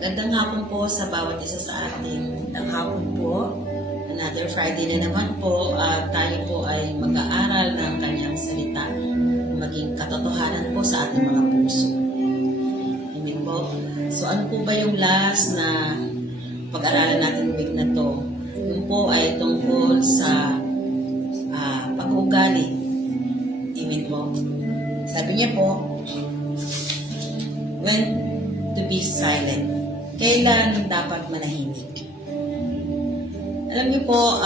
Gandang hapon po sa bawat isa sa atin. Gandang hapon po. Another Friday na naman po at tayo po ay mag-aaral ng kanyang salita. Maging katotohanan po sa ating mga puso. Amen po. So ano po ba yung last na pag-aralan natin week na to? Yung po ay tungkol sa pag-uugali. Amen po. Sabi niya po, when to be silent. Kailan dapat manahimik? Alam niyo po,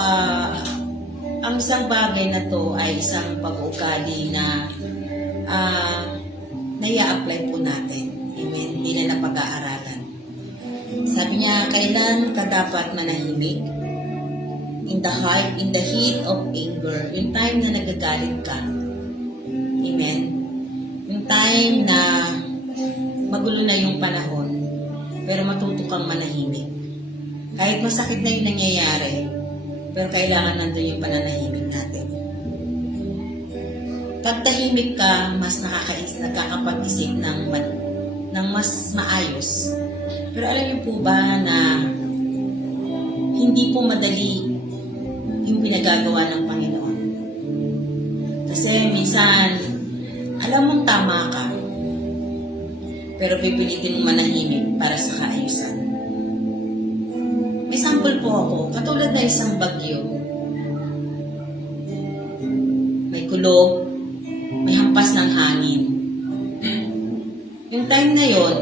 ang isang bagay na to ay isang pag-uugali na nai-apply po natin. Amen? Hindi na napag-aaralan. Sabi niya, kailan ka dapat manahimik? In the heat of anger. Yung time na nagagalit ka. Amen? Yung time na magulo na yung panahon, pero matuto kang manahimik. Kahit masakit na yung nangyayari, pero kailangan nandun yung pananahimik natin. Pag tahimik ka, mas nakakapag-isip ng mas maayos. Pero alam niyo po ba na hindi po madali yung pinagagawa ng Panginoon? Kasi minsan, alam mong tama ka, pero pipilitin mong manahimik para sa kaayusan. May sample po ako, katulad na isang bagyo. May kulog, may hampas ng hangin. Yung time na yon,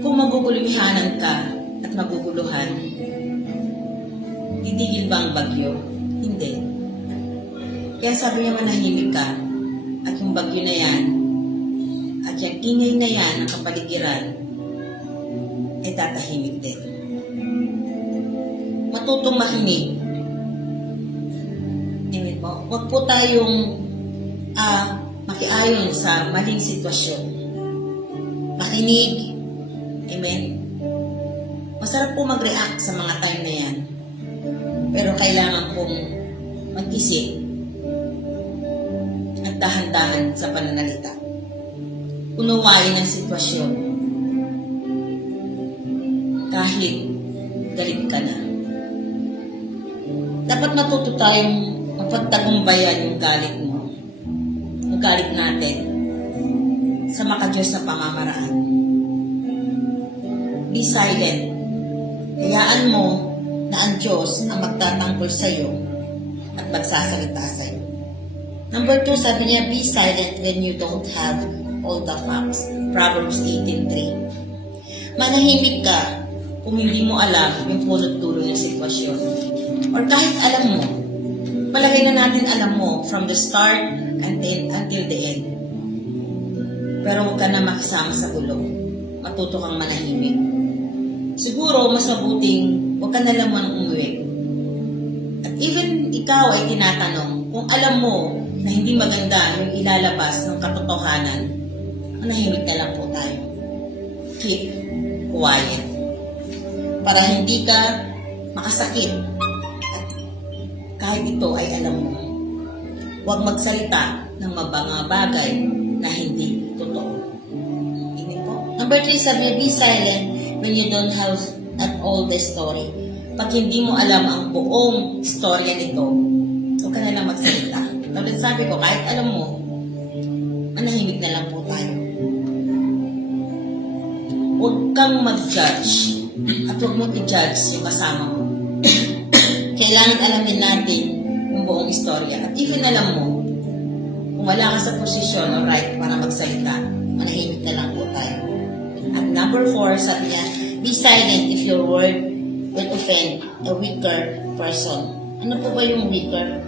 kung maguguluhanan ka at maguguluhan, titigil ba ang bagyo? Hindi. Kaya sabi niya manahimik ka, at yung bagyo na yan, at yung ingay na yan ng kapaligiran, ay tatahimik din. Matutong makinig. Amen po. Huwag po tayong makiayon sa maling sitwasyon. Makinig. Amen. Masarap po mag-react sa mga time na yan. Pero kailangan pong mag-isip at dahan-dahan sa pananalita. Unawain ang sitwasyon kahit galit ka na. Dapat matuto tayong mapagtagumpayan yung galit mo, yung galit natin sa makadiyos na pamamaraan. Be silent. Hayaan mo na ang Diyos ang magtatangkol sa iyo at magsasalita sa iyo. Number 2, sabi niya, be silent when you don't have all the facts. Proverbs 18:3. Manahimik ka kung hindi mo alam yung punot-dulo ng sitwasyon. Or kahit alam mo, palagay na natin alam mo from the start until the end. Pero huwag ka na makisama sa gulo. Matuto kang manahimik. Siguro, mas mabuting huwag ka na lang umuwi. At even ikaw ay tinatanong, kung alam mo na hindi maganda yung ilalabas ng katotohanan, manahimik na lang po tayo. Keep quiet. Para hindi ka makasakit. At kahit ito ay alam mo, huwag magsalita ng mga bagay na hindi totoo. Hindi po. Number 3, sabi, be silent when you don't have at all the story. Pag hindi mo alam ang buong storya nito, huwag ka na lang magsalita. Tulad sabi ko, kahit alam mo, manahimik na lang po tayo. Huwag kang mag-judge at huwag mo i-judge yung kasama mo. Kailangan alamin natin yung buong istorya. At even alam mo, kung wala ka sa posisyon o right para magsalita, manahimik na lang po tayo. At number 4, sabi niya, be silent if your word will offend a weaker person. Ano po ba yung weaker?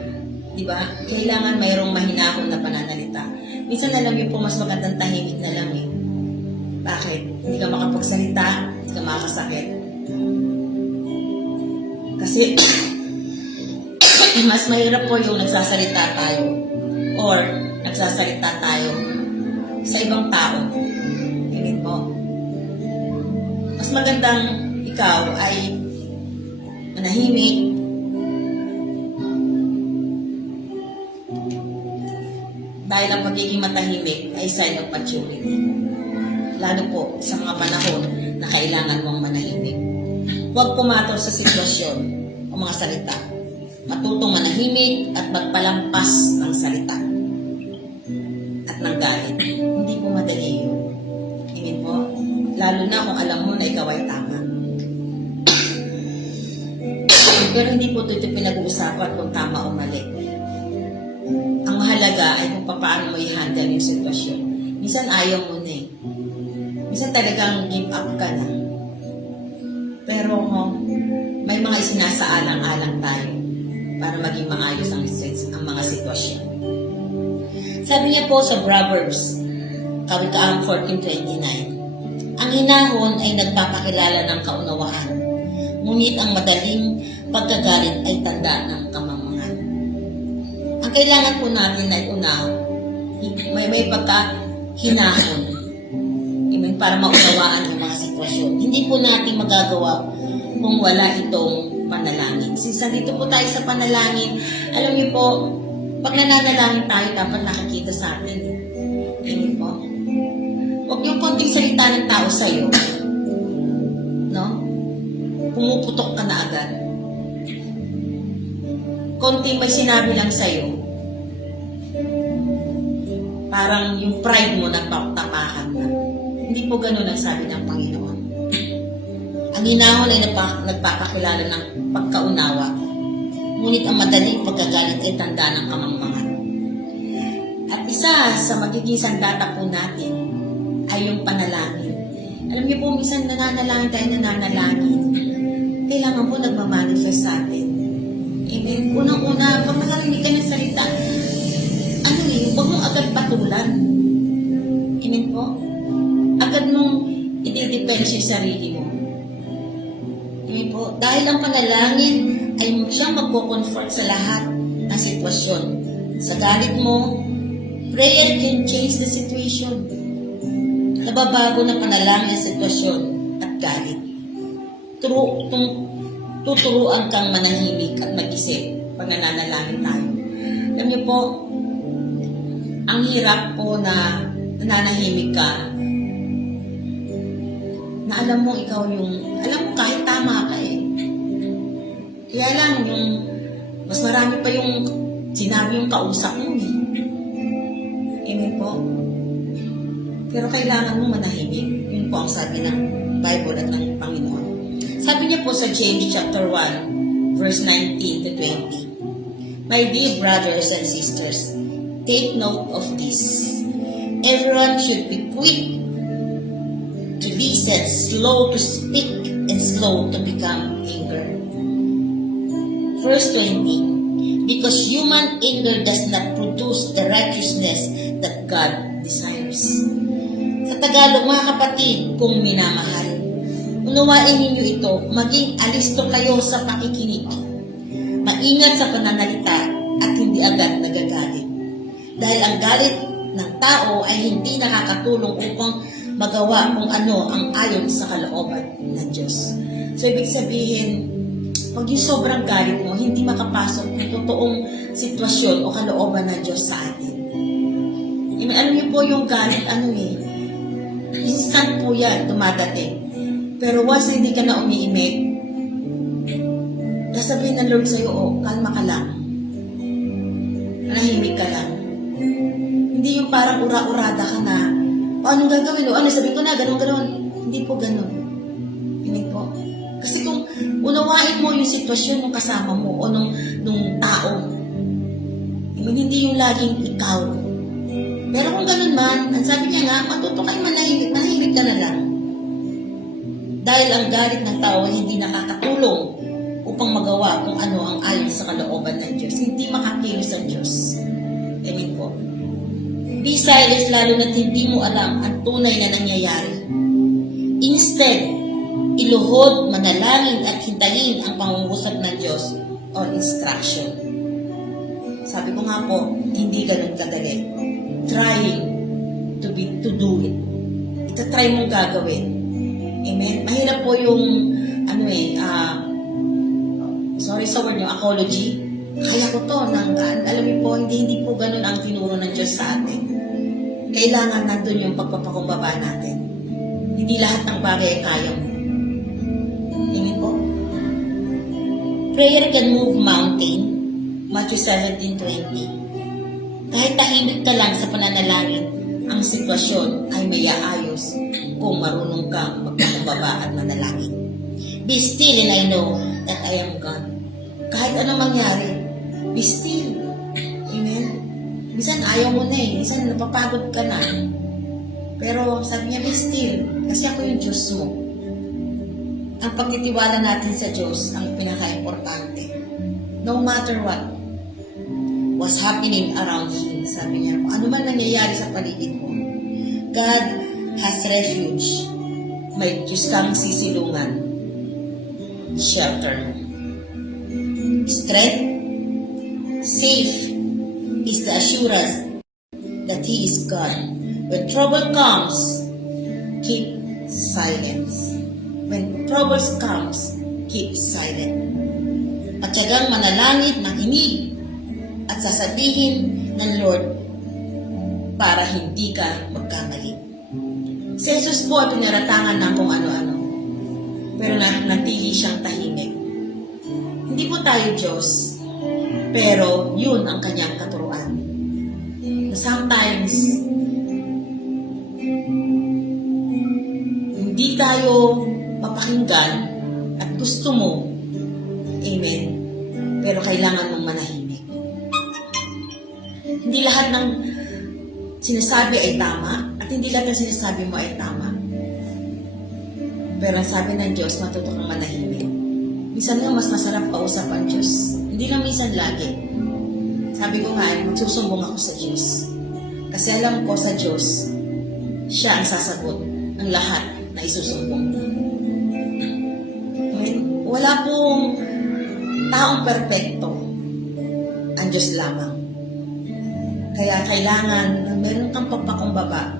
Diba? Kailangan mayroong mahinahon na pananalita. Minsan alam niyo po, mas magandang tahimik na lang eh. Bakit? Hindi ka makapagsalita, hindi ka makakasakit. Kasi mas mahirap po yung nagsasalita tayo or nagsasalita tayo sa ibang tao. Tingin mo. Mas magandang ikaw ay manahimik, dahil ang pagiging matahimik ay sign of maturity. lalo po sa mga panahon na kailangan mong manahimik. Huwag pumatol sa sitwasyon o mga salita. Matutong manahimik at magpalampas ng salita at ng galit. Hindi po madali yun. Amen po? Lalo na kung alam mo na ikaw ay tama. Pero hindi po ito pinag-uusapan kung tama o mali. Ang mahalaga ay kung paano mo i-handle yung sitwasyon. Minsan ayaw mo na eh. Minsan talagang give up ka na. Pero may mga isinasaalang-alang tayo para maging maayos ang mga sitwasyon. Sabi niya po sa Proverbs, Kawikaang 14:29, ang hinahon ay nagpapakilala ng kaunawaan, ngunit ang madaling pagkagalit ay tanda ng kamangmangan. Ang kailangan po natin ay may pagkahinahon, para maunawaan yung mga sitwasyon. Hindi po natin magagawa kung wala itong panalangin. Since dito po tayo sa panalangin, alam niyo po, pag nananalangin tayo, dapat nakikita sa atin. Amen po. Huwag yung konting salita ng tao sa'yo. No? Pumuputok ka na agad. Konting may sinabi lang sa'yo, parang yung pride mo nagpapatapakan na. Hindi po ganun ang sabi ng Panginoon. Ang hinahon ay nagpapakilala ng pagkaunawa, ngunit ang madaling pagkagalit ay tanda ng kamangmangan. At isa sa magiging sandata po natin ay yung panalangin. Alam niyo po, minsan nananalangin, kailangan po nagmamanifest sa atin. Amen. Unang-una, pag makarinig ka ng salita, huwag mong agad patulan. Amen po. Agad mong i-depense yung sarili mo. Amen po. Dahil ang panalangin ay siyang magpo-comfort sa lahat ng sitwasyon. Sa galit mo, prayer can change the situation. Nababago ng panalangin ang sitwasyon at galit. Tuturuan kang manahimik at mag-isip pag nananalangin tayo. Alam niyo po, ang hirap po na nananahimik ka, na alam mo kahit tama ka eh. Kaya lang, mas marami pa yung sinabi yung kausap mo eh. Amen po. Pero kailangan mo manahimik. Yun po ang sabi ng Bible at ng Panginoon. Sabi niya po sa James chapter 1, verse 19 to 20, my dear brothers and sisters, take note of this. Everyone should be quick to listen, slow to speak, and slow to become angry. Verse 20, because human anger does not produce the righteousness that God desires. Sa Tagalog, mga kapatid, kung minamahal, unawain ninyo ito, maging alisto kayo sa pakikinig. Maingat sa pananalita at hindi agad nagagalit. Dahil ang galit ng tao ay hindi nakakatulong upang magawa kung ano ang ayon sa kalooban ng Diyos. So, ibig sabihin, pag yung sobrang galit mo, hindi makapasok yung totoong sitwasyon o kalooban ng Diyos sa atin. Alam niyo po yung galit, instant po yan, dumadating. Pero once hindi ka na umiimik, sasabihin ng Lord sa'yo, kalma ka lang. Manahimik ka lang. Hindi yung parang ura-urada ka na, anong gagawin? Sabi ko na, ganun. Hindi po ganun. Hindi po. Kasi kung unawain mo yung sitwasyon ng kasama mo o nung tao, hindi yung laging ikaw. Pero kung ganun man, ang sabi niya nga, matuto kayo manahimik ka na lang. Dahil ang galit ng tao ay hindi nakakatulong upang magawa kung ano ang ayon sa kalooban ng Diyos. Hindi makakilos ang Diyos. Amen po. Be silent lalo na't hindi mo alam ang tunay na nangyayari. Instead, iluhod, manalangin at hintayin ang pangungusap ng Diyos o instruction. Sabi ko nga po, hindi ganun kadali. Trying to do it. Ita-try mong gagawin. Amen? Mahirap po yung sorry sa word yung apology. Kaya ko to, alam niyo po, hindi po ganun ang tinuro ng Diyos sa atin. Kailangan nandun yung pagpapakumbaba natin. Hindi lahat ng bagay ay kaya mo. Amen po? Prayer can move mountain. Matthew 17:20. Kahit tahimik ka lang sa pananalangin, ang sitwasyon ay mayaayos kung marunong kang magpakumbaba at manalangin. Be still and I know that I am God. Kahit anong mangyari, be still. Amen? Minsan ayaw mo na eh. Minsan napapagod ka na. Pero sabi niya, be still. Kasi ako yung Diyos mo. Ang pagtitiwala natin sa Diyos ang pinaka-importante. No matter what was happening around him, sabi niya, ano man nangyayari sa paligid mo, God has refuge. May Diyos kang sisilungan. Shelter mo. Strength, safe, is the assurance that He is God. When trouble comes, keep silence. When troubles comes, keep silent. At tiyagang manalangin, makinig, at sasabihin ng Lord para hindi ka magkamali. Si Jesus po ay pinaratangan ng kung ano-ano, pero natili siyang tahimik. Hindi po tayo Diyos, pero yun ang kanyang katuruan. Na sometimes, hindi tayo mapakinggan at gusto mo, amen, pero kailangan mong manahimik. Hindi lahat ng sinasabi ay tama at hindi lahat ng sinasabi mo ay tama. Pero ang sabi ng Diyos, matuto kang manahimik. Minsan nga mas masarap kausap ang Diyos. Hindi lang minsan lagi. Sabi ko nga, magsusumbong ako sa Diyos. Kasi alam ko sa Diyos, siya ang sasagot ng lahat na isusumbong mo. Wala pong taong perpekto. Ang Diyos lamang. Kaya kailangan na meron kang pagpakumbaba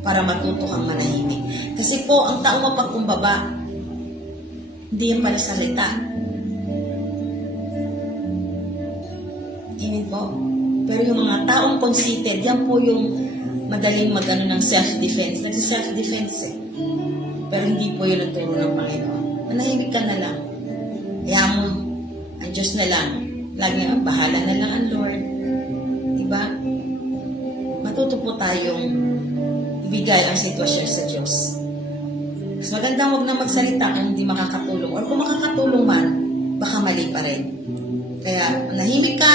para matuto kang manahimik. Kasi po, ang taong mapagkumbaba, hindi yan pala salita. Amen po. Pero yung mga taong conceited, yan po yung madaling magano ng self-defense. Nagsi-self-defense eh. Pero hindi po yun ang turo ng Panginoon. Manahimik ka na lang. Kaya mo, ang Diyos na lang. Lagi bahala na lang ang Lord. Diba? Matuto po tayong ibigay ang sitwasyon sa Diyos. Mas magandang huwag na magsalita kung hindi makakatulong. Or kung makakatulong man, baka mali pa rin. Kaya, manahimik ka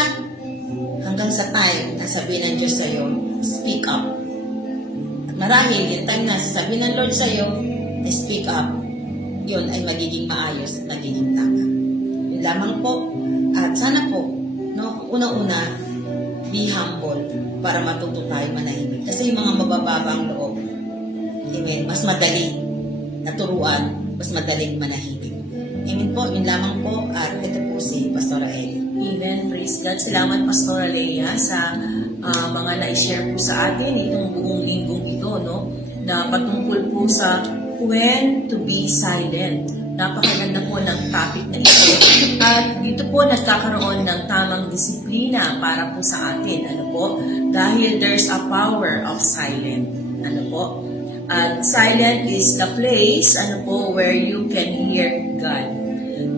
hanggang sa time na sabihin ng Diyos sa'yo, speak up. At marahil, yung time na sasabihin ng Lord sa'yo, speak up, yun ay magiging maayos at magiging tama. Yun lamang po. At sana po, no, unang-una, be humble para matuto tayo manahimik. Kasi yung mga mabababang loob, amen, mas madali naturuan, mas madaling manahimik. Amen po, yun lamang po. At ito po si Pastora Ellie. Amen. Praise God. Salamat, Pastora Leia, sa mga na-share po sa atin itong buong linggong ito, no? Na patungkol po sa when to be silent. Napakaganda po ng topic na ito. At dito po nagkakaroon ng tamang disiplina para po sa atin. Ano po? Dahil there's a power of silent. Ano po? At silent is the place, ano po, where you can hear God.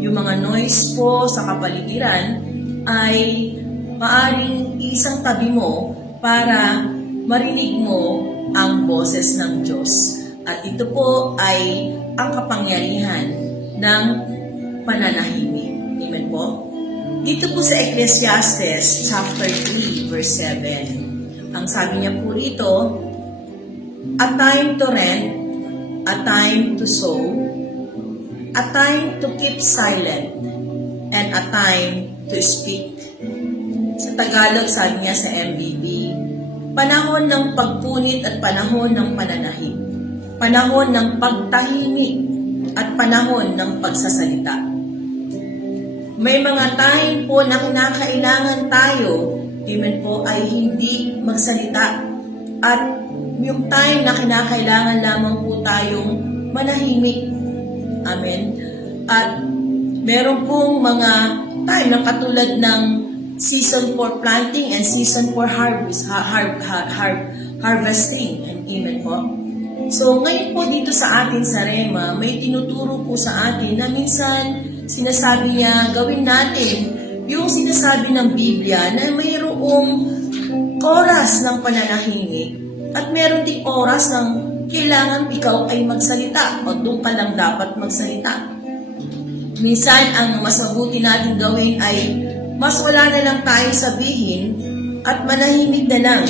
Yung mga noise po sa kapaligiran ay maaring isang tabi mo para marinig mo ang boses ng Diyos. At ito po ay ang kapangyarihan ng pananahimik. Amen po? Dito po sa Ecclesiastes chapter 3 verse 7, ang sabi niya po rito, a time to rent, a time to sow, a time to keep silent, and a time to speak. Sa Tagalog, sabi niya sa MBB, panahon ng pagpunit at panahon ng pananahim, panahon ng pagtahimik at panahon ng pagsasalita. May mga time po na kinakailangan tayo, amen po, ay hindi magsalita. At yung time na kinakailangan lamang po tayong manahimik. Amen. At meron pong mga time na katulad ng season for planting and season for harvesting. And amen po. So, ngayon po dito sa atin sa Rema, may tinuturo po sa atin na minsan sinasabi niya gawin natin yung sinasabi ng Biblia na mayroong oras ng pananahimik at meron ding oras ng kailangan ikaw ay magsalita o doon ka lang dapat magsalita. Minsan, ang mas mabuti natin gawin ay mas wala na lang tayong sabihin at manahimik na lang.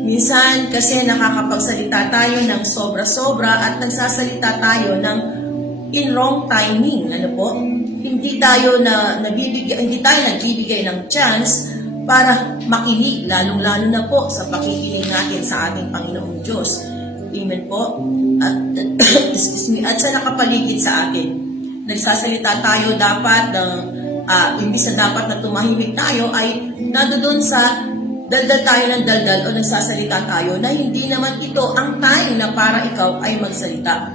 Minsan kasi nakakapagsalita tayo ng sobra-sobra at nagsasalita tayo ng in wrong timing. Ano po? Hindi tayo nagbibigay ng chance para makinig, lalong-lalo na po sa pakikinig natin sa ating Panginoong Diyos. Amen po. At, excuse me, at sa nakapaligid sa atin. Nagsasalita tayo dapat ng imbis na dapat na tumahimik tayo ay nandoon sa daldal tayo ng daldal o nagsasalita tayo na hindi naman ito ang time na para ikaw ay magsalita.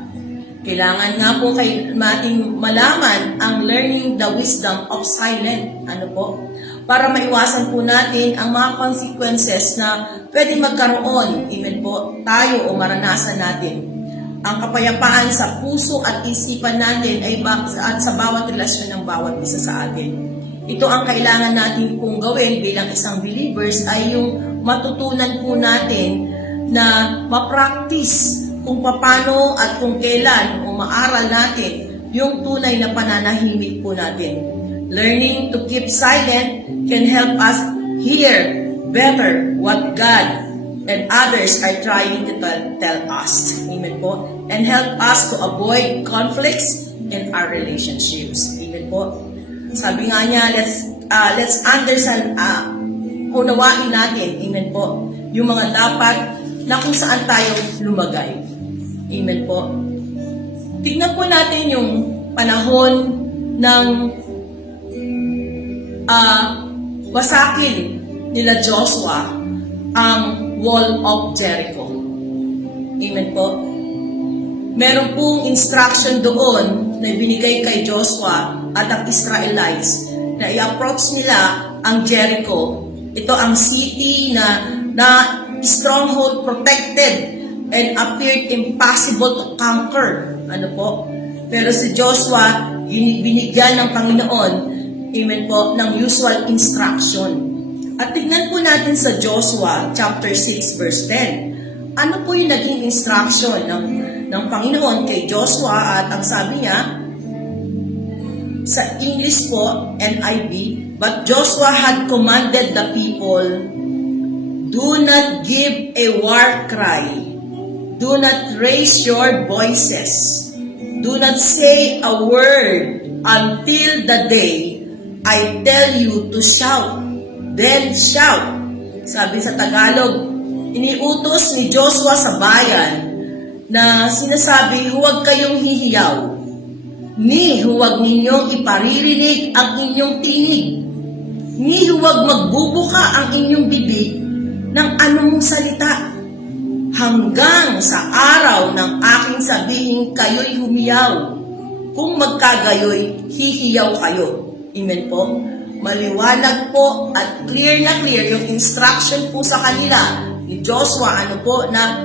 Kailangan nga po nating malaman ang learning the wisdom of silent. Ano po? Para maiwasan po natin ang mga consequences na pwedeng magkaroon, even po tayo o maranasan natin. Ang kapayapaan sa puso at isipan natin ay at sa bawat relasyon ng bawat isa sa atin. Ito ang kailangan natin kung gawin bilang isang believers ay yung matutunan po natin na ma-practice kung paano at kung kailan o maaral natin yung tunay na pananahimik po natin. Learning to keep silent can help us hear better what God and others are trying to tell us. Amen po. And help us to avoid conflicts in our relationships. Amen po. Sabi nga niya, let's understand, unawain natin, amen po, yung mga dapat na kung saan tayo lumagay. Amen po. Tignan po natin yung panahon ng wasakin nila Joshua ang Wall of Jericho. Amen po. Meron pong instruction doon na binigay kay Joshua at ang Israelites na i-approach nila ang Jericho. Ito ang city na stronghold protected and appeared impossible to conquer. Ano po? Pero si Joshua, binigyan ng Panginoon, amen po, ng usual instruction. At tignan po natin sa Joshua chapter 6 verse 10. Ano po yung naging instruction ng Panginoon kay Joshua? At ang sabi niya, sa English po, NIV, but Joshua had commanded the people, do not give a war cry, do not raise your voices, do not say a word until the day I tell you to shout, then shout. Sabi sa Tagalog, iniutos ni Joshua sa bayan na sinasabi, huwag kayong hihiyaw, ni huwag ninyong iparirinig ang inyong tinig, ni huwag magbubuka ang inyong bibig ng anumang salita, hanggang sa araw ng aking sabihin kayo'y humiyaw. Kung magkagayoy, hihiyaw kayo. Amen po? Maliwanag po at clear na clear yung instruction po sa kanila ni Joshua, ano po, na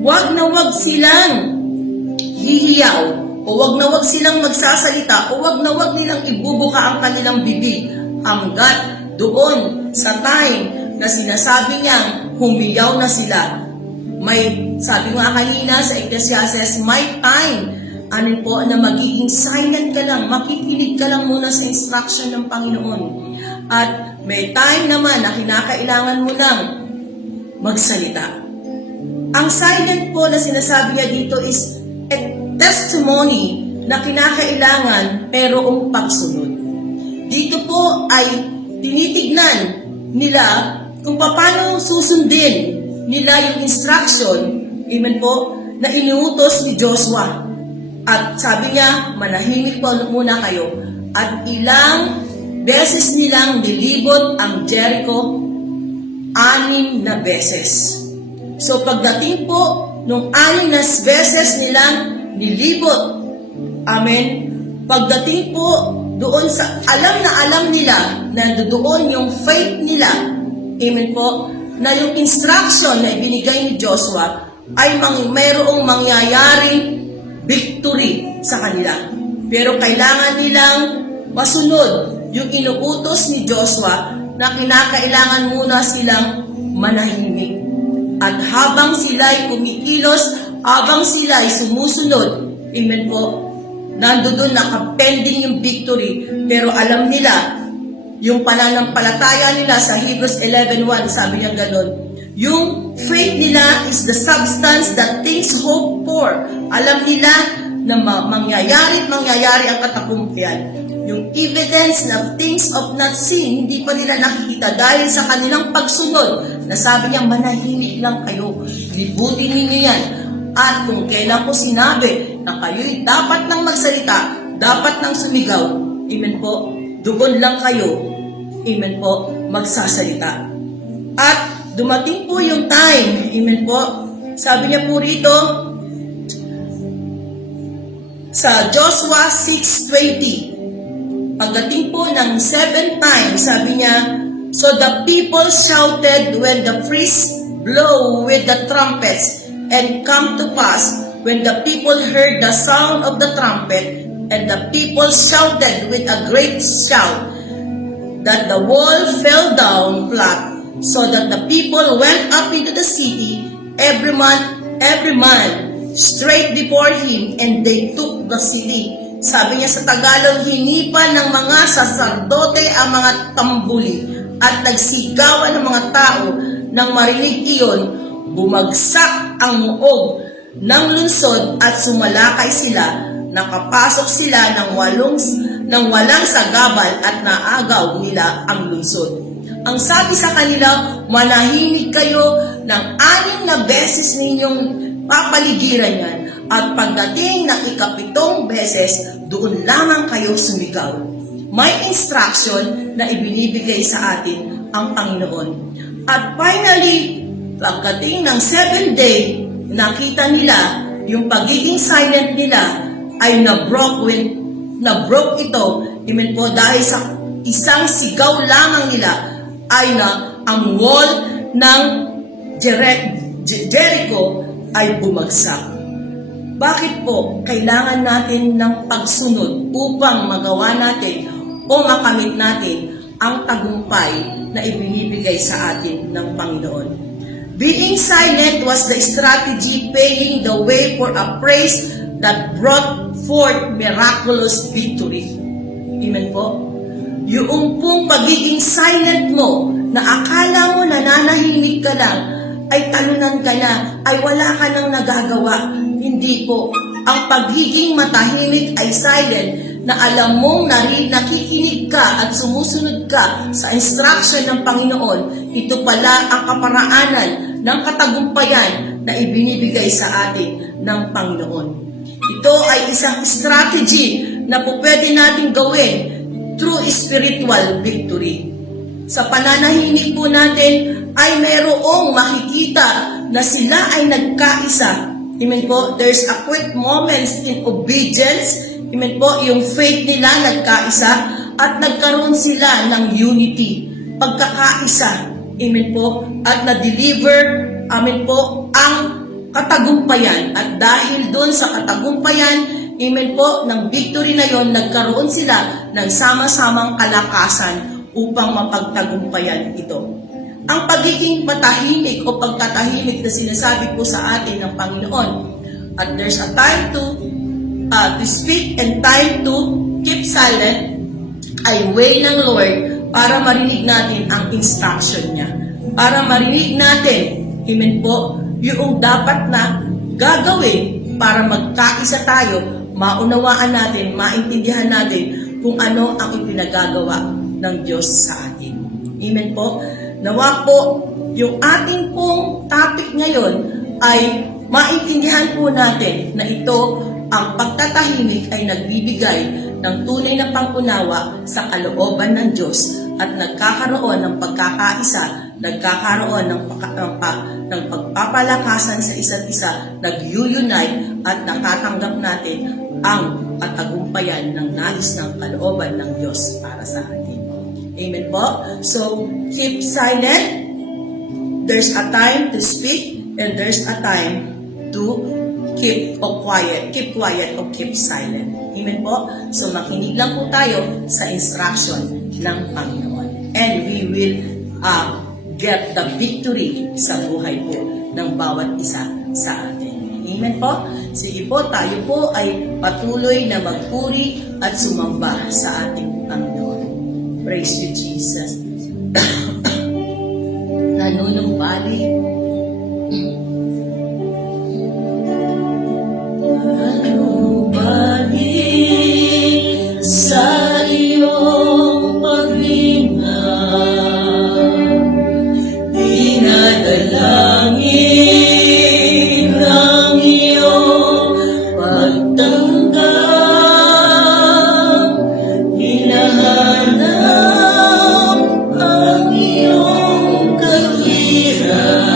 wag silang hihiyaw, o wag na wag silang magsasalita, o wag na wag nilang ibubuka ang kanilang bibig hanggat doon sa time na sinasabi niyang humiyaw na sila. May, sabi nga kanina sa Ecclesiastes, may time, ano po, na magiging silent ka lang, makikinig ka lang muna sa instruction ng Panginoon. At may time naman na kinakailangan mo nang magsalita. Ang silent po na sinasabi niya dito is testimony na kinakailangan pero ang pagsunod. Dito po ay tinitignan nila kung paano susundin nila yung instruction, amen po, na iniutos ni Joshua. At sabi niya, manahimik po muna kayo. At ilang beses nilang nilibot ang Jericho, 6 na beses. So pagdating po nung 6 na beses nilang nilibot, amen, pagdating po doon sa alam nila na doon yung faith nila, amen po, na yung instruction na ibinigay ni Joshua ay mayroong mangyayaring victory sa kanila. Pero kailangan nilang masunod yung inuutos ni Joshua na kinakailangan muna silang manahimik. At habang sila'y kumikilos, habang sila'y sumusunod, amen po, nandoon nakapending yung victory, pero alam nila, yung pananampalataya nila sa Hebrews 11:1, sabi niya ganun, yung faith nila is the substance that things hope for. Alam nila na mangyayari ang katagumpayan. Yung evidence na things of not seen, hindi pa nila nakikita dahil sa kanilang pagsunod, na sabi niya, manahimik lang kayo, libutin ninyo yan. At kung kailan ko sinabi na kayo'y dapat nang magsalita, dapat nang sumigaw, amen po, doon lang kayo, amen po, magsasalita. At dumating po yung time, amen po, sabi niya po rito, sa Joshua 6:20, pagdating po ng 7 times, sabi niya, so the people shouted when the priests blow with the trumpets, and come to pass, when the people heard the sound of the trumpet, and the people shouted with a great shout, that the wall fell down flat, so that the people went up into the city, every man straight before him, and they took the city. Sabi niya sa Tagalog, hinipan ng mga saserdote ang mga tambuli at nagsigawan ng mga tao. Nang marinig iyon, bumagsak ang muog ng lungsod at sumalakay sila. Nakapasok sila ng walang sagabal at naagaw nila ang lungsod. Ang sabi sa kanila, manahimik kayo ng 6 na beses ninyong papaligiran yan. At pagdating ng 7 beses, doon lamang kayo sumigaw. May instruction na ibinibigay sa atin ang Panginoon. At finally, pagdating ng 7th day, nakita nila yung pagiging silent nila ay na-broke ito. Amen po, dahil sa isang sigaw lamang nila ay na ang wall ng Jericho ay bumagsak. Bakit po kailangan natin ng pagsunod upang magawa natin o makamit natin ang tagumpay na ibinibigay sa atin ng Panginoon? Being silent was the strategy paving the way for a praise that brought forth miraculous victory. Amen po? Yung pong pagiging silent mo, na akala mo nananahimik ka lang, ay talunan ka na, ay wala ka nang nagagawa. Hindi po. Ang pagiging matahimik ay silent, na alam mong nakikinig ka at sumusunod ka sa instruction ng Panginoon. Ito pala ang kaparaanan ng katagumpayan na ibinibigay sa atin ng Panginoon. Ito ay isang strategy na po pwede natin gawin through spiritual victory. Sa pananahimik po natin ay mayroong makikita na sila ay nagkaisa. Amen po, there's a quick moments in obedience. Amen po, yung faith nila nagkaisa at nagkaroon sila ng unity, pagkakaisa. Amen po, at na-deliver, amen po, ang katagumpayan. At dahil doon sa katagumpayan, amen po, ng victory na yon, nagkaroon sila ng sama-samang kalakasan upang mapagtagumpayan ito. Ang pagiging matahimik o pagtatahimik na sinasabi po sa atin ng Panginoon. At there's a time to speak and time to keep silent ay way ng Lord para marinig natin ang instruction niya. Para marinig natin, amen po, yung dapat na gagawin para magkaisa tayo, maunawaan natin, maintindihan natin kung ano ang ipinagagawa ng Diyos sa atin. Amen po. Nawa po, yung ating pong topic ngayon ay maintindihan po natin na ito, ang pagtatahimik ay nagbibigay ng tunay na pangunawa sa kalooban ng Diyos at nagkakaroon ng pagkakaisa, nagkakaroon ng pagpapalakasan sa isa't isa, nag-unite at natatanggap natin ang katagumpayan ng nais ng kalooban ng Diyos para sa atin. Amen po? So, keep silent. There's a time to speak and there's a time to keep quiet o keep silent. Amen po? So makinig lang po tayo sa instruction ng Panginoon. And we will get the victory sa buhay po ng bawat isa sa atin. Amen po? Sige po, tayo po ay patuloy na magpuri at sumamba sa ating Panginoon. Praise you, Jesus. Nanunumbalik sa iyong paglinga, dinadalangin ang iyong pagtanggap, hinahanap ang iyong katwiran.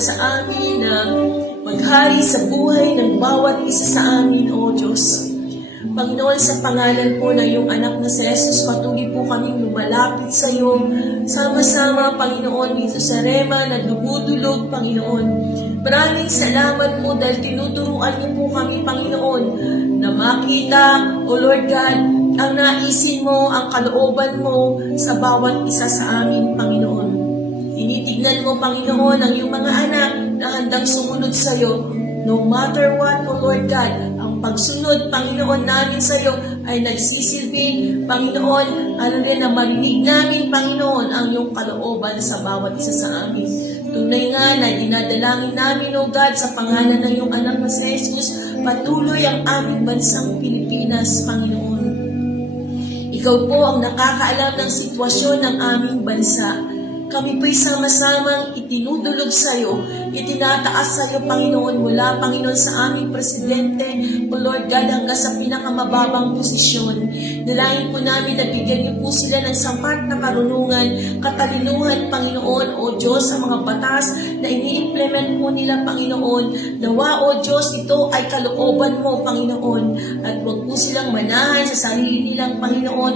sa amin na maghari sa buhay ng bawat isa sa amin, O Diyos. Panginoon, sa pangalan po ng iyong anak na si Jesus, patuloy po kaming lumalapit sa iyo. Sama-sama, Panginoon, dito sa Rema na dumudulog, Panginoon. Maraming salamat po dahil tinuturuan niyo po kami, Panginoon, na makita, O Lord God, ang naisin mo, ang kalooban mo sa bawat isa sa amin, Panginoon. Tinitignan mo, Panginoon, ang iyong mga anak na handang sumunod sa iyo. No matter what, O Lord God, ang pagsunod, Panginoon, namin sa iyo ay nagsisilbi, Panginoon, na marinig namin, Panginoon, ang iyong kalooban sa bawat isa sa amin. Tunay nga na dinadalangin namin, O God, sa pangalan ng iyong anak na si Jesus, patuloy ang aming bansang Pilipinas, Panginoon. Ikaw po ang nakakaalam ng sitwasyon ng aming bansa. Kami po'y sama-samang itinudulog sa iyo, itinataas sa iyo, Panginoon, mula, Panginoon, sa aming presidente, O Lord God, hanggang sa pinakamababang posisyon. Nalain po namin na bigyan niyo po sila ng sapat na karunungan, katalinuhan, Panginoon, O Diyos, sa mga batas na ini-implement po nila, Panginoon. Nawa, O Diyos, ito ay kalooban mo, Panginoon, at huwag po silang manahan sa sarili nilang, Panginoon,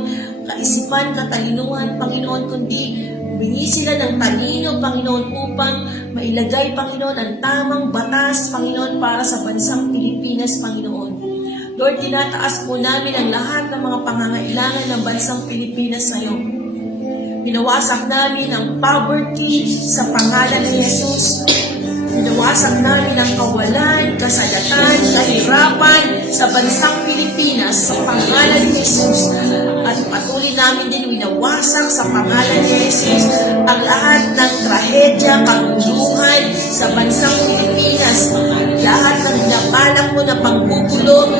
kaisipan, katalinuhan, Panginoon, kundi humingi sila ng talino, Panginoon, upang mailagay, Panginoon, ang tamang batas, Panginoon, para sa bansang Pilipinas, Panginoon. Lord, tinataas po namin ang lahat ng mga pangangailangan ng bansang Pilipinas sa iyo. Pinawasak namin ang poverty sa pangalan ni Jesus. Pinawasak namin ang kawalan, kasalatan, kahirapan sa bansang Pilipinas sa pangalan ni Jesus. At patuloy namin din winawasak sa pangalan ni Jesus ang lahat ng trahedya, kaguluhan sa bansang Pilipinas. Lahat ng nabalak mo na panggugulo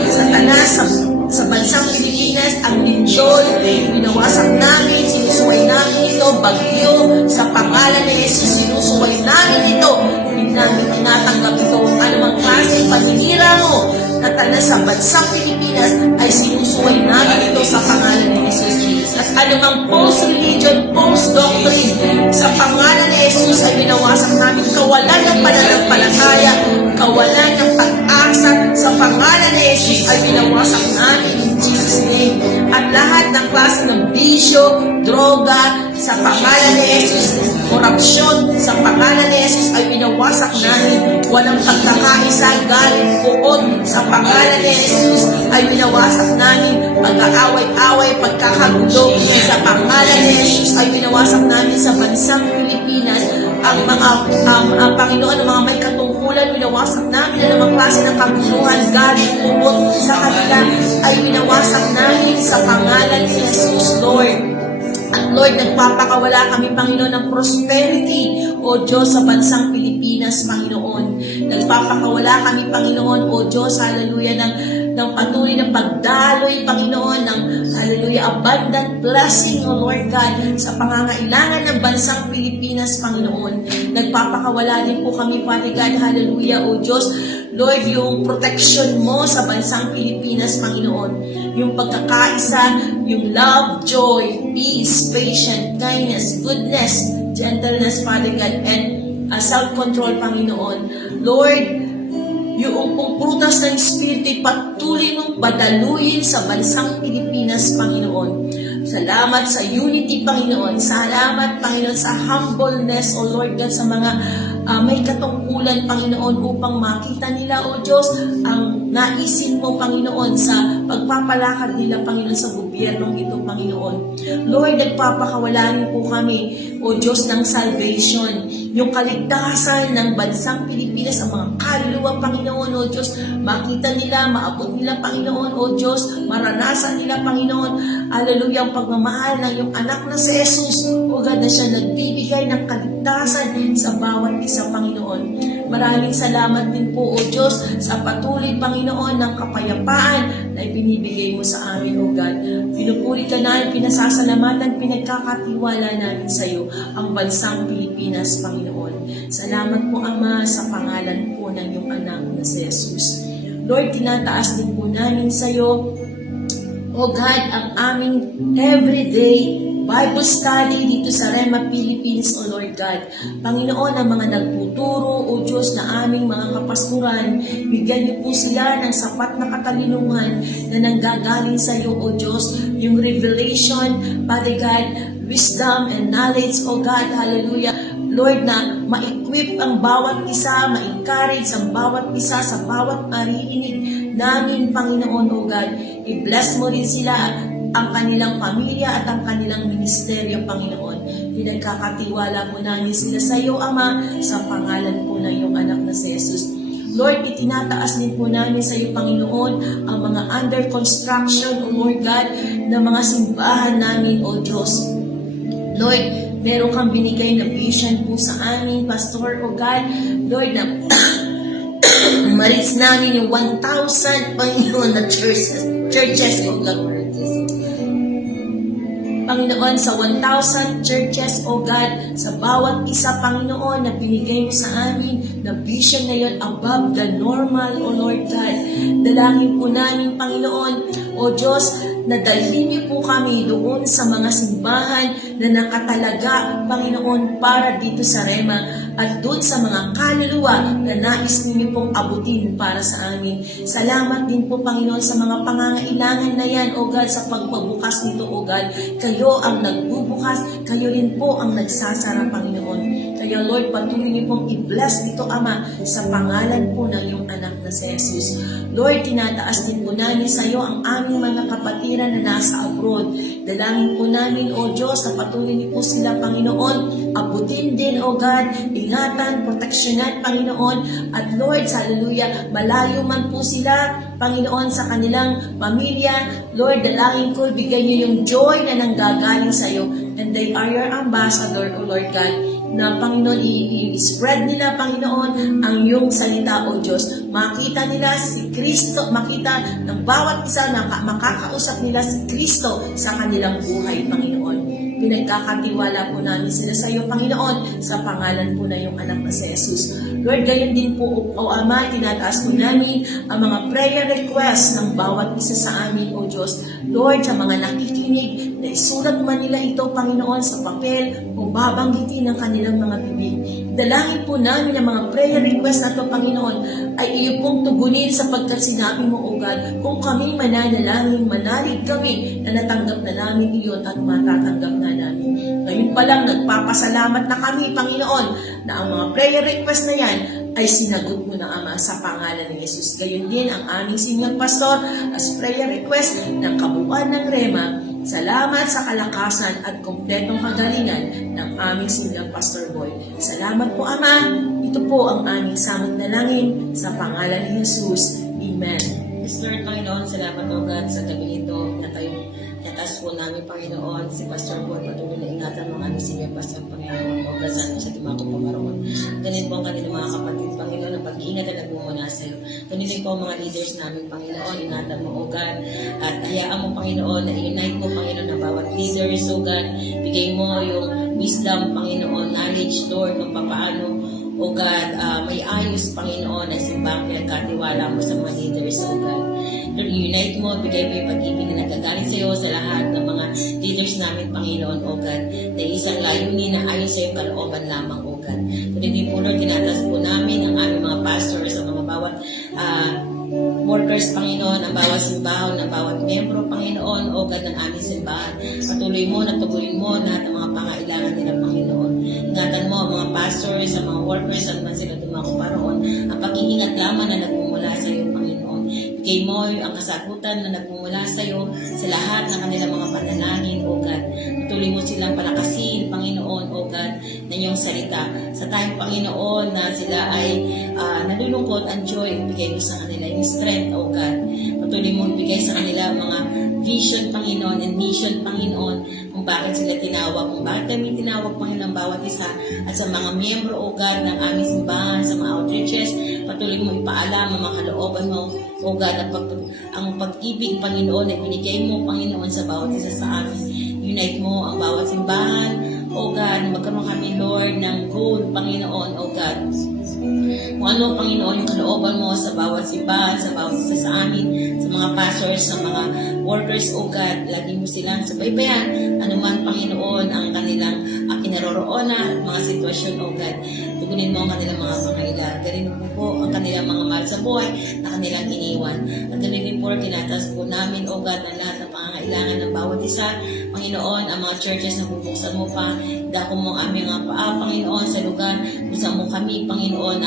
sa bansang Pilipinas, ang lindol, winawasak namin, sinusuway namin ito, bagyo, sa pangalan ni Jesus, sinusuway namin ito. Hindi namin tinatanggap ito. Anumang klase paninira mo na sa bansang Pilipinas ay sinusuway namin ito sa pangalan ni Jesus. At anumang post-religion, post-doctrine sa pangalan ni Jesus ay binawasak namin. Kawalan ng pananampalataya, kawalan ng pag-asa sa pangalan ni Jesus ay binawasak namin in Jesus' name. At lahat ng klase ng bisyo, droga sa pangalan ni Jesus, korupsyon sa pangalan ni Jesus ay binawasak namin. Walang pagkakaisa, galit, puot sa pangalan ni Jesus ay binawasak namin. Pag-aaway-away, pagkakagulo sa pangalan ni Jesus ay binawasak namin sa bansang Pilipinas. Ang Panginoon, ang mga may katungkulan, binawasak namin na namang klase ng kaguluhan, galit, puot sa kanila ay binawasak namin sa pangalan ni Jesus, Lord. At Lord, nagpapakawala kami, Panginoon, ng prosperity, O Diyos, sa bansang Pilipinas, Panginoon. Nagpapakawala kami, Panginoon, O Diyos, hallelujah, ng patuloy na pagdaloy, Panginoon, ng hallelujah, abundant blessing, O Lord God, sa pangangailangan ng bansang Pilipinas, Panginoon. Nagpapakawala din po kami, Father God, hallelujah, O Diyos, Lord, yung protection mo sa bansang Pilipinas, Panginoon. Yung pagkakaisa, yung love, joy, peace, patience, kindness, goodness, gentleness, Father God, and self-control, Panginoon. Lord, yung pong prutas ng Espiritu, patuloy mong padaluyin sa bansang Pilipinas, Panginoon. Salamat sa unity, Panginoon. Salamat, Panginoon, sa humbleness, O Lord God, sa mga may katungkulan, Panginoon, upang makita nila, O Diyos, ang naisin mo, Panginoon, sa pagpapalakad nila, Panginoon, sa gobyernong ito, Panginoon. Lord, nagpapakawalan po kami, O Diyos, ng salvation, yung kaligtasan ng bansang Pilipinas, ang mga kaluluwa, Panginoon, O Diyos, makita nila, maabot nila, Panginoon, O Diyos, maranasan nila, Panginoon, hallelujah, ang pagmamahal ng iyong anak na si Jesus, O God, na siya nagbibigay ng kaligtasan sa bawat isa, Panginoon. Maraming salamat din po, O Diyos, sa patuloy, Panginoon, ng kapayapaan na ibinibigay mo sa amin, O God. Pinupuri ka namin, pinasasalamatan, pinagkakatiwala namin sa iyo ang bansang Pilipinas, Panginoon. Salamat po, Ama, sa pangalan po ng iyong anak na si Jesus. Lord, tinataas din po namin sa iyo O God, ang aming everyday Bible study dito sa Rema Philippines, O Lord God. Panginoon, ang mga nagtuturo, O Diyos, na aming mga kapasturan, bigyan niyo po sila ng sapat na katalinuhan na nanggagaling sa iyo, O Diyos, yung revelation, Father God, wisdom and knowledge, O God, hallelujah. Lord, na ma-equip ang bawat isa, ma-encourage ang bawat isa sa bawat maririnig namin, Panginoon, O God. I-bless mo rin sila, ang kanilang pamilya at ang kanilang ministeryo, Panginoon. Pinagkakatiwala po namin sila sa iyo, Ama, sa pangalan po ng iyong anak na si Jesus. Lord, itinataas din po namin sa iyo, Panginoon, ang mga under construction, O Lord God, na mga simbahan namin, O Diyos. Lord, meron kang binigay na vision po sa amin, Pastor, O God. Lord, na malis namin yung 1,000, Panginoon, na churches, O God. Panginoon, sa 1,000 churches, O God, sa bawat isa, Panginoon, na binigay mo sa amin, na vision na yun above the normal, O Lord God. Dalangin po namin, Panginoon, O Diyos, na dalhin niyo po kami doon sa mga simbahan na nakatalaga, Panginoon, para dito sa Rema at doon sa mga kaluluwa na nais ninyo pong abutin para sa amin. Salamat din po, Panginoon, sa mga pangangailangan na yan, O God, sa pagpabukas nito, O God. Kayo ang nagbubukas, kayo rin po ang nagsasara, Panginoon. Kaya, Lord, patuloy niyo pong i-bless dito, Ama, sa pangalan po ng iyong anak na si Jesus. Lord, tinataas din po namin sa iyo ang aming mga kapatiran na nasa abroad. Dalangin po namin, O Diyos, na patuloy niyo po sila, Panginoon. Abutin din, O God. Ingatan, proteksyonan, Panginoon. At Lord, hallelujah, malayo man po sila, Panginoon, sa kanilang pamilya. Lord, dalangin ko, bigay niyo yung joy na nanggagaling sa iyo. And they are your ambassador, O Lord God, na Panginoon, i-spread nila, Panginoon, ang iyong salita, O Diyos. Makita nila si Kristo, makita ng bawat isa na makakausap nila si Kristo sa kanilang buhay, Panginoon. Pinagkakatiwala po namin sila sa iyo, Panginoon, sa pangalan po na iyong anak na si Jesus. Lord, gayon din po, O Ama, tinataas po namin ang mga prayer requests ng bawat isa sa amin, O Diyos. Lord, sa mga nakikinig, na isulat man nila ito, Panginoon, sa papel o babanggitin ng kanilang mga bibig. Dalangin po namin ang mga prayer requests na ito, Panginoon, ay iyo pong tugunin sapagkat sinabi mo, O God, kung kami mananalangin, manalig kami na natanggap na namin iyon at matatanggap na namin. Ngayon pa lang, nagpapasalamat na kami, Panginoon, na ang mga prayer request na yan ay sinagot mo na, Ama, sa pangalan ni Jesus. Gayon din ang aming senior pastor as prayer request ng kabuuan ng Rema. Salamat sa kalakasan at kompletong kagalingan ng aming senior pastor boy. Salamat po, Ama. Ito po ang aming samot na langin sa pangalan ni Jesus. Amen. Yes, Lord, Panginoon, salamat, O God, sa gabi ito na kayo tatas po namin, Panginoon, si Pastor Boy, patuloy na ingatan ng aming senior pastor, Panginoon, O God, sana siya tumako pamaroon. Ganun po ang kanilang mga kapatid, Panginoon, ang pag-ingat na nagmumuna sa iyo. Ganun din po ang mga leaders namin, Panginoon, ingatan mo, O God, at hayaan mo, Panginoon, na i-unite mo, Panginoon, ng bawat leaders, O God, bigay mo yung wisdom, Panginoon, knowledge, Lord, kung paano, O God, may ayos, Panginoon, na simbang pinagkatiwala mo sa mga leaders, O God. Lord, unite mo, bigay mo yung pag-ibig na nagagaling sa iyo sa lahat ng mga leaders namin, Panginoon, O God, na isang layunin na ayon sa iyong kalooban lamang, O God. Kundi din po, Lord, tinatas po namin ang aming mga pastors, ang mga bawat workers, Panginoon, ang bawat simbahan, ang bawat membro, Panginoon, O God, ng aming simbahan. Patuloy mo, natuguin mo lahat ng mga pangailangan nila, Panginoon. Ingatan mo ang mga pastors, ang mga workers, at man sila dumako paroon. Ang pag-iingat lamang na nagmumula sa iyo, Panginoon. Bigay mo ang kasagutan na nagmumula sa iyo sa lahat ng kanilang mga panalangin, O God. Patuloy mo silang palakasin, Panginoon, O God, na iyong salita. Sa time, Panginoon, na sila ay nalulungkot, ang joy, ibigay mo sa kanila yung strength, O God. Patuloy mo ibigay sa kanila mga vision, Panginoon, and mission, Panginoon, kung bakit sila tinawag, kung bakit kami tinawag, Panginoon, bawat isa, at sa mga miyembro, O God, ng aming simbahan, sa mga outreaches, patuloy mo ipaalam ang mga kalooban mo, O God, at ang pag-ibig, Panginoon, na binigay mo, Panginoon, sa bawat isa sa amin. Unite mo ang bawat simbahan, O God, na magkaroon kami, Lord, ng goal, Panginoon, O God, Kung ano, Panginoon, yung kalooban mo sa bawat simbahan, sa bawat isa sa amin, sa mga pastors, sa mga workers, O God, lagi mo silang subaybayan, anuman, Panginoon, ang kanilang kinaroroonan, mga sitwasyon, O God, tugunin mo ang kanilang mga pangailangan. Galing mo po ang kanilang mga mahal sa buhay na kanilang iniwan. At galing po, tinatas po namin, O God, ang lahat ng pangangailangan ng bawat isa. Panginoon, ang mga churches na bubuksan mo pa, dako mo ang aming mga paa, Panginoon, sa lugar kung saan mo kami, Panginoon,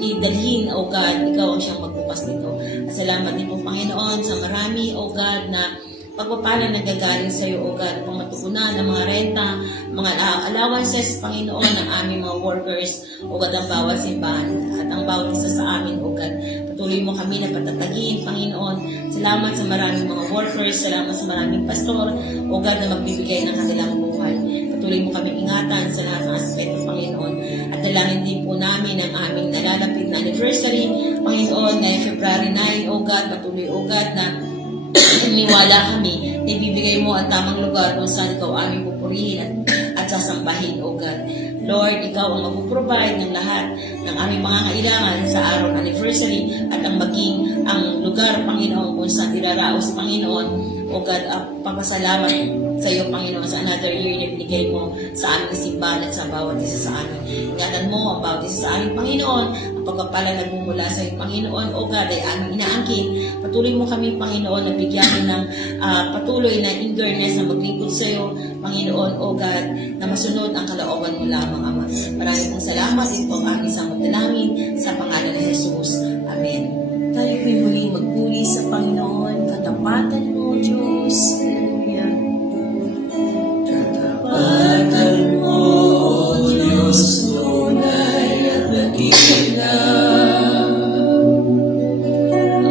idalhin, O God, ikaw ang siyang magbukas nito. At salamat din po, Panginoon, sa marami, O God, na pagpapala na gagaling sa iyo, O God, upang matugunan ng mga renta, mga allowances, Panginoon, ng aming mga workers, O God, ang bawat simbahan at ang bawat isa sa amin, O God. Patuloy mo kami na patatagin, Panginoon. Salamat sa maraming mga workers, salamat sa maraming pastor, O God, na magbibigay ng kanilang buhay. Patuloy mo kami ingatan sa lahat ng aspeto, Panginoon. At dalangin din po namin ang aming nalalapit na anniversary, Panginoon, ngayong February 9, O God, patuloy, O God, na niwala kami na ibibigay mo ang tamang lugar kung saan ikaw aming pupurihin at sasambahin, O God. Lord, ikaw ang mag-provide ng lahat ng aming mga kailangan sa araw ng anniversary at ang maging ang lugar, Panginoon, kung saan iraraos, Panginoon, O God, papasalamat sa iyo, Panginoon, sa another year na binigay mo sa aming simbahan at sa bawat isa sa amin. Ingatan mo ang bawat isa sa amin, Panginoon, ang pagpapala nagmumula sa iyo, Panginoon, O God, ay aming inaangkin. Patuloy mo kami, Panginoon, na bigyan ng patuloy na eagerness na maglingkod sa iyo, Panginoon, O God, na masunod ang kalooban mo lamang, Ama. Maraming pong salamat. Ito po ang aming isang magdalangin sa pangalan ng Jesus. Amen. Tayo may muling magpuri sa Panginoon, katapatan mo, Diyos. Hallelujah. Katapatan mo, O Diyos, tunay at dakila.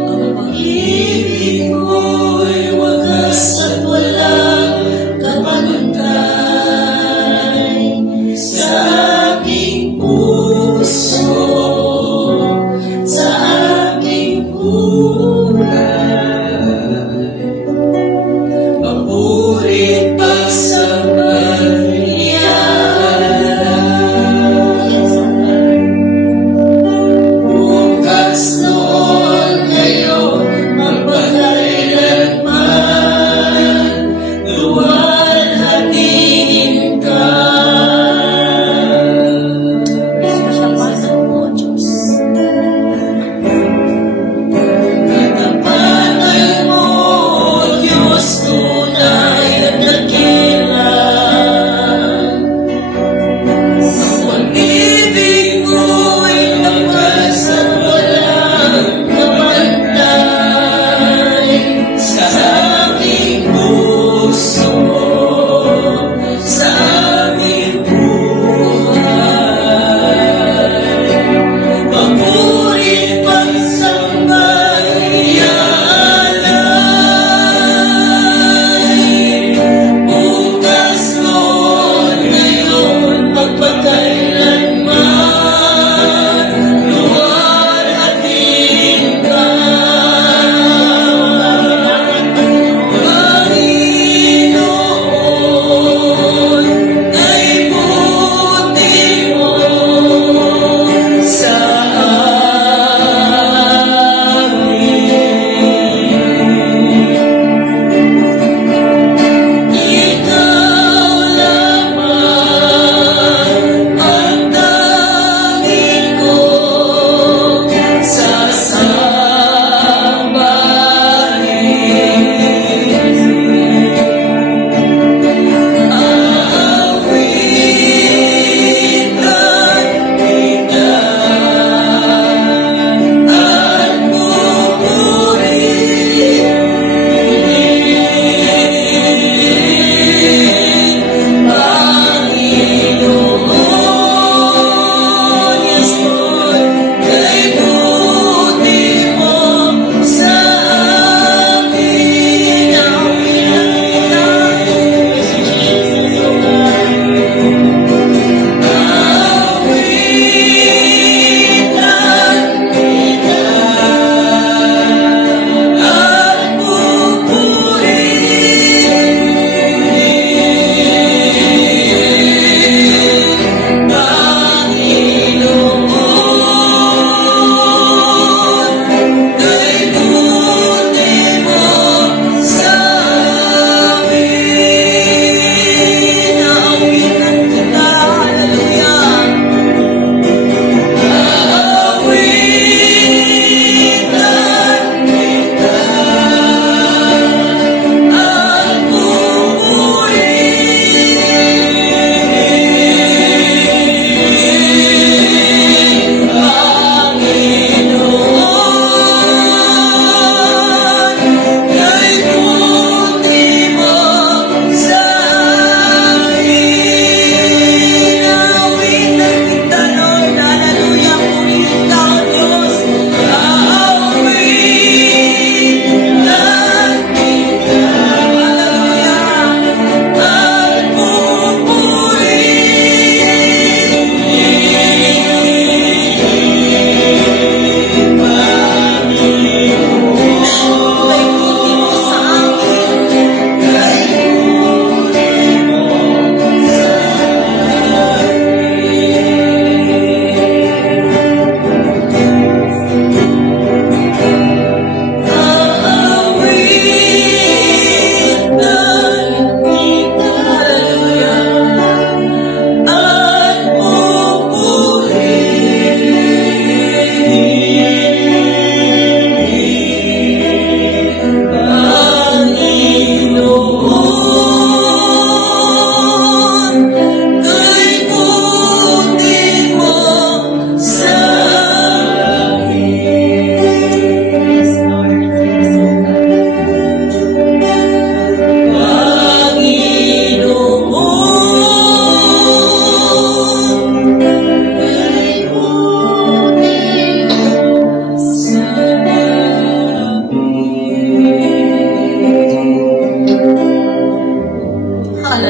Ang pag-ibig mo'y wagas at walang kapantay sa aking puso, sa aking buhay.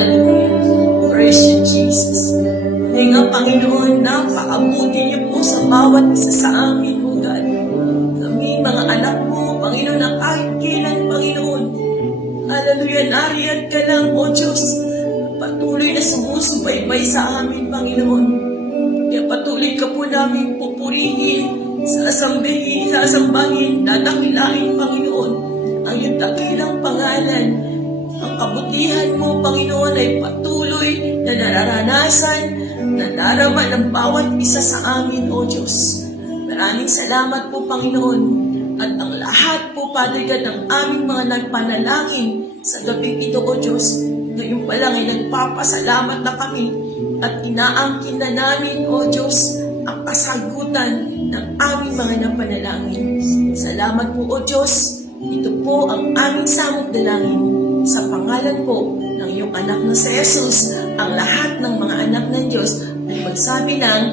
Hallelujah. Praise you, Jesus. Kaya nga, Panginoon, napaabuti niyo po sa bawat isa sa amin, O God. Kami, mga anak mo, Panginoon, na kahit kailan, Panginoon. Hallelujah, nariyan ka lang, O Diyos. Patuloy na sumusubaybay sa amin, Panginoon. Kaya patuloy ka po namin pupurihin, sasambahin, dadakilain, Panginoon, ang iyong dakilang pangalan. Ang kabutihan mo, Panginoon, ay patuloy na nararanasan, na darama ng bawat isa sa amin, O Diyos. Maraming salamat po, Panginoon. At ang lahat po, Father God, ng aming mga nagpanalangin sa gabing ito, O Diyos, ngayon pa lang ay nagpapasalamat na kami at inaangkin na namin, O Diyos, ang kasagutan ng aming mga napanalangin. Salamat po, O Diyos. Ito po ang aming samot dalangin sa pangalan po ng iyong anak na si Jesus. Ang lahat ng mga anak ng Diyos ay magsabi ng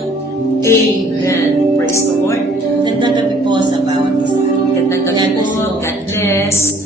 Amen. Praise the Lord. Gandang gabi po sa bawat isa. Gandang gabi God po. bless you. God bless.